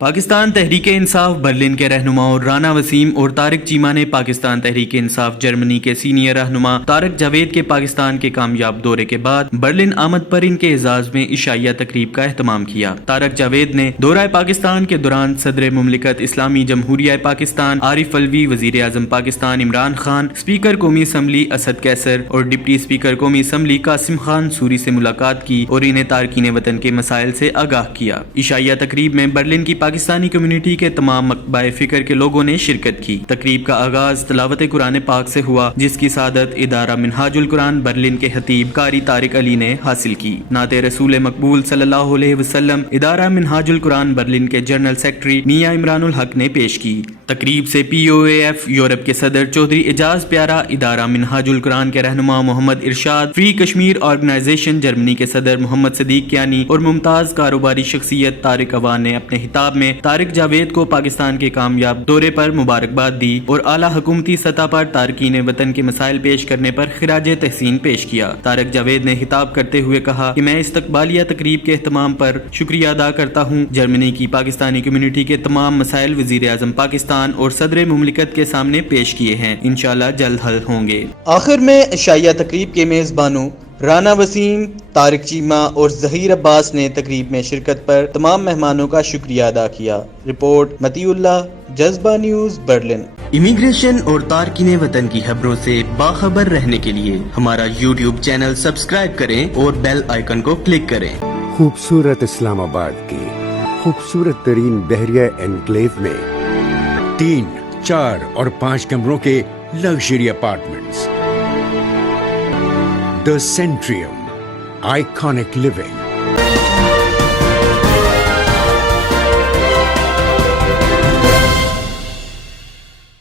Pakistan Tehreek Insaf Berlin کے رہنماؤں رانا وسیم اور طارق چیمہ نے پاکستان تحریک انصاف جرمنی کے سینئر رہنما طارق جاوید کے پاکستان کے کامیاب دورے کے بعد برلن آمد پر ان کے اعزاز میں عشائیہ تقریب کا اہتمام کیا۔ طارق جاوید نے دورہ پاکستان کے دوران صدر مملکت اسلامی جمہوریہ پاکستان عارف الوی، وزیر اعظم پاکستان عمران خان، اسپیکر قومی اسمبلی اسد کیسر اور ڈپٹی اسپیکر قومی اسمبلی قاسم خان سوری سے ملاقات کی اور انہیں تارکین وطن کے مسائل سے آگاہ کیا۔ عشائیہ تقریب میں برلن کی پاکستانی کمیونٹی کے تمام مکتبہ فکر کے لوگوں نے شرکت کی۔ تقریب کا آغاز تلاوت قرآن پاک سے ہوا، جس کی سعادت ادارہ منہاج القرآن برلن کے خطیب قاری طارق علی نے حاصل کی۔ نعت رسول مقبول صلی اللہ علیہ وسلم ادارہ منہاج القرآن برلن کے جنرل سیکرٹری میاں عمران الحق نے پیش کی۔ تقریب سے POAF یورپ کے صدر چودھری اعجاز پیارا، ادارہ منہاج القرآن کے رہنما محمد ارشاد، فری کشمیر آرگنائزیشن جرمنی کے صدر محمد صدیق کیانی اور ممتاز کاروباری شخصیت طارق عوان نے اپنے خطاب میں طارق جاوید کو پاکستان کے کامیاب دورے پر مبارکباد دی اور اعلیٰ حکومتی سطح پر تارکین وطن کے مسائل پیش کرنے پر خراج تحسین پیش کیا۔ طارق جاوید نے خطاب کرتے ہوئے کہا کہ میں استقبالیہ تقریب کے اہتمام پر شکریہ ادا کرتا ہوں۔ جرمنی کی پاکستانی کمیونٹی کے تمام مسائل وزیر اعظم پاکستان اور صدر مملکت کے سامنے پیش کیے ہیں، انشاءاللہ جلد حل ہوں گے۔ آخر میں عشائیہ تقریب کے میزبانوں رانا وسیم، طارق چیمہ اور ظہیر عباس نے تقریب میں شرکت پر تمام مہمانوں کا شکریہ ادا کیا۔ رپورٹ متی اللہ، جذبہ نیوز، برلن۔ امیگریشن اور تارکین وطن کی خبروں سے باخبر رہنے کے لیے ہمارا YouTube چینل سبسکرائب کریں اور بیل آئیکن کو کلک کریں۔ خوبصورت اسلام آباد کی خوبصورت ترین بحریہ انکلیو میں 3، 4 اور 5 کمروں کے luxury apartments. The Centrium, iconic living.